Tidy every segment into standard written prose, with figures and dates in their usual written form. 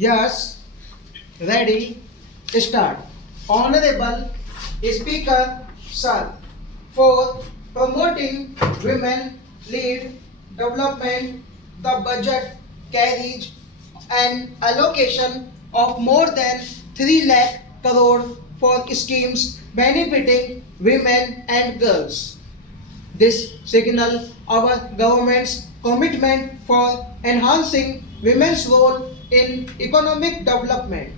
Yes, ready, start. Honorable Speaker, sir, for promoting women lead development, the budget carries an allocation of more than 3 lakh crore for schemes benefiting women and girls. This signals our government's commitment for enhancing women's role in economic development.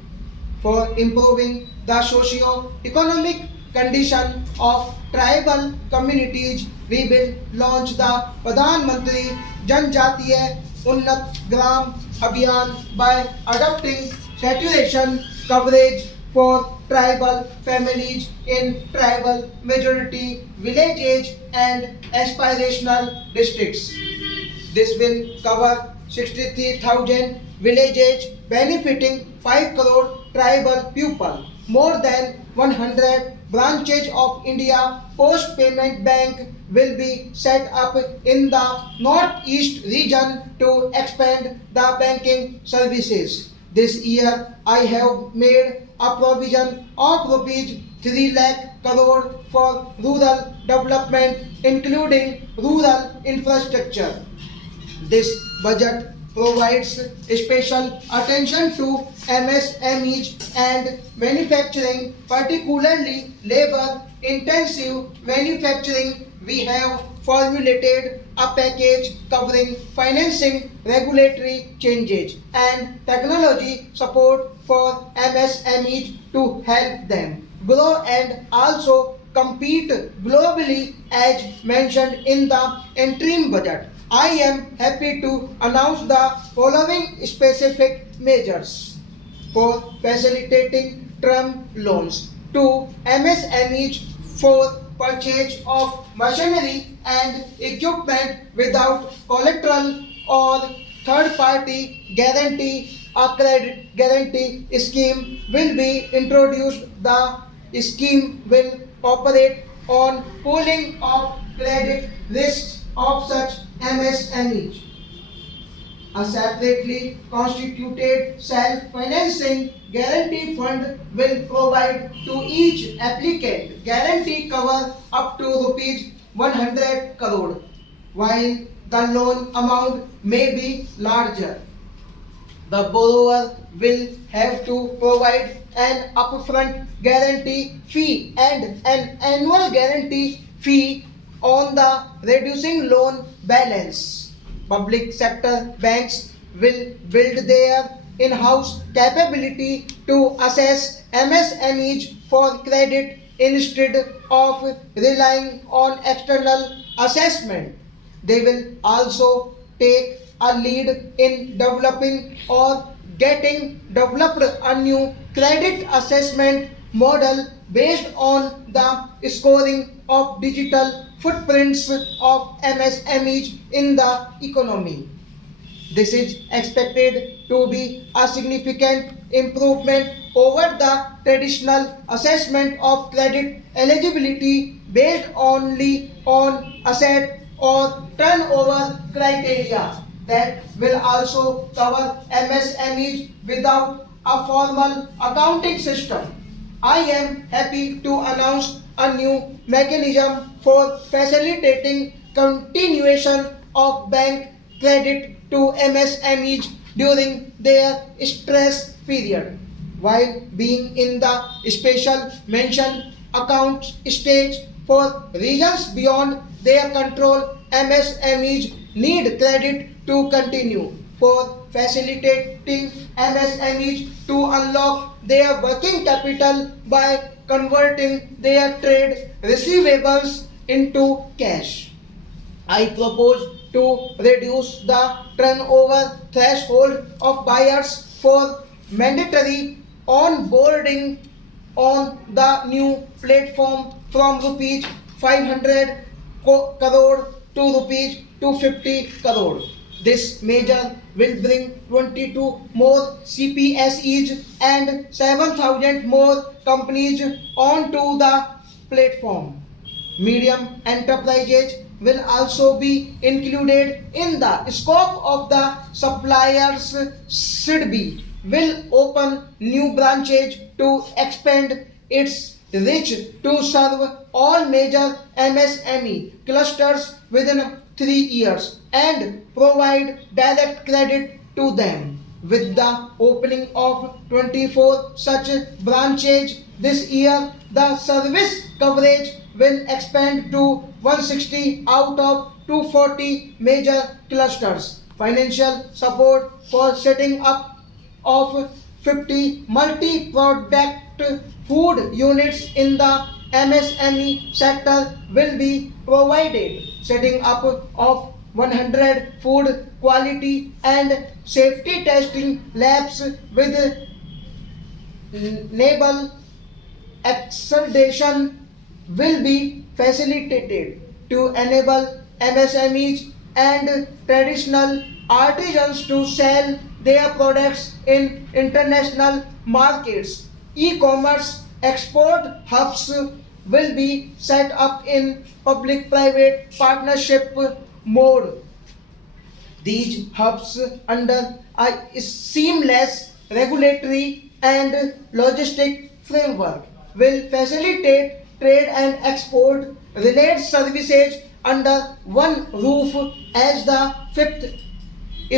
For improving the socio-economic condition of tribal communities, we will launch the Pradhan Mantri Janjatiya Unnat Gram Abhiyan by adopting saturation coverage for tribal families in tribal majority villages and aspirational districts. This will cover 63,000 villages benefiting 5 crore tribal people. More than 100 branches of India Post Payment Bank will be set up in the northeast region to expand the banking services. This year I have made a provision of rupees 3 lakh crore for rural development including rural infrastructure. This budget provides special attention to MSMEs and manufacturing, particularly labor intensive manufacturing. We have formulated a package covering financing, regulatory changes, and technology support for MSMEs to help them grow and also compete globally as mentioned in the interim budget. I am happy to announce the following specific measures for facilitating term loans to MSMEs for purchase of machinery and equipment without collateral or third party guarantee. A credit guarantee scheme will be introduced. The scheme will operate on pooling of credit risks of such MSMEs. A separately constituted self-financing guarantee fund will provide to each applicant guarantee cover up to rupees 100 crore, while the loan amount may be larger. The borrower will have to provide an upfront guarantee fee and an annual guarantee fee on the reducing loan balance. Public sector banks will build their in-house capability to assess MSMEs for credit instead of relying on external assessment. They will also take a lead in developing or getting developed a new credit assessment model based on the scoring of digital footprints of MSMEs in the economy. This is expected to be a significant improvement over the traditional assessment of credit eligibility based only on asset or turnover criteria. That will also cover MSMEs without a formal accounting system. I am happy to announce a new mechanism for facilitating continuation of bank credit to MSMEs during their stress period. While being in the special mention account stage for reasons beyond their control, MSMEs need credit to continue. For facilitating MSMEs to unlock their working capital by converting their trade receivables into cash. I propose to reduce the turnover threshold of buyers for mandatory onboarding on the new platform from rupees 500 crore to rupees 250 crore. This measure will bring 22 more CPSEs and 7,000 more companies onto the platform. Medium enterprises will also be included in the scope of the suppliers SIDBI. will open new branches to expand its reach to serve all major MSME clusters within 3 years and provide direct credit to them. With the opening of 24 such branches this year, the service coverage will expand to 160 out of 240 major clusters. Financial support for setting up of 50 multi-product food units in the MSME sector will be provided. Setting up of 100 food quality and safety testing labs with naval accreditation will be facilitated to enable MSMEs and traditional artisans to sell their products in international markets. E-commerce export hubs will be set up in public-private partnership mode. These hubs under a seamless regulatory and logistic framework will facilitate trade and export related services under one roof as the fifth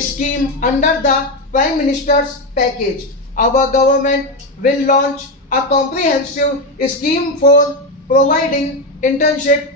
scheme under the Prime Minister's package. Our government will launch a comprehensive scheme for providing internship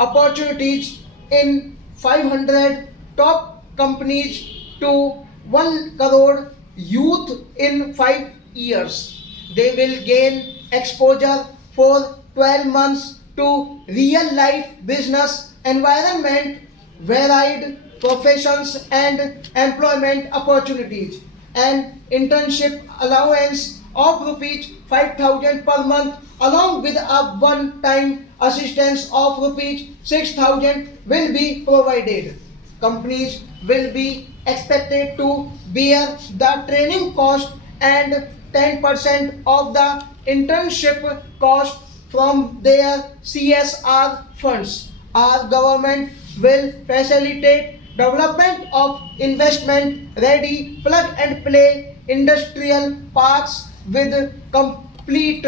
opportunities in 500 top companies to 1 crore youth in 5 years. They will gain exposure for 12 months to real life business environment, varied professions and employment opportunities. An internship allowance of rupees 5,000 per month along with a one-time assistance of rupees 6,000 will be provided. Companies will be expected to bear the training cost and 10% of the internship cost from their CSR funds. Our government will facilitate development of investment ready plug and play industrial parks with complete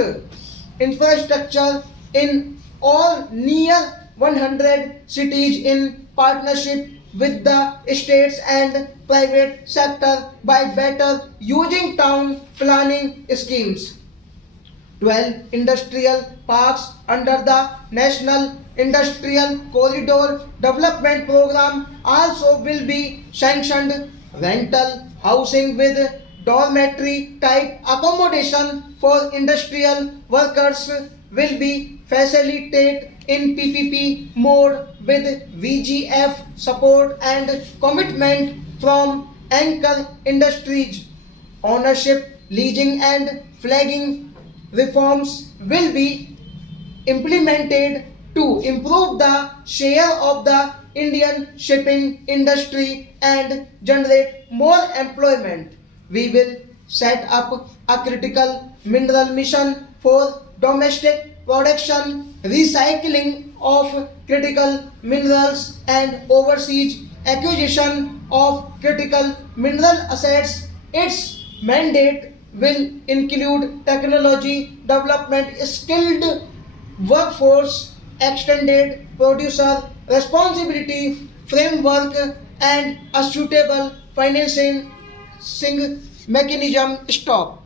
infrastructure in all near 100 cities in partnership with the states and private sector by better using town planning schemes. 12 industrial parks under the National Industrial Corridor Development Program also will be sanctioned. Rental housing with dormitory type accommodation for industrial workers will be facilitated in PPP mode with VGF support and commitment from anchor industries. Ownership, leasing and flagging reforms will be implemented to improve the share of the Indian shipping industry and generate more employment. We will set up a critical mineral mission for domestic production, recycling of critical minerals and overseas acquisition of critical mineral assets. Its mandate will include technology development, skilled workforce, extended producer responsibility framework and a suitable financing mechanism. Stop.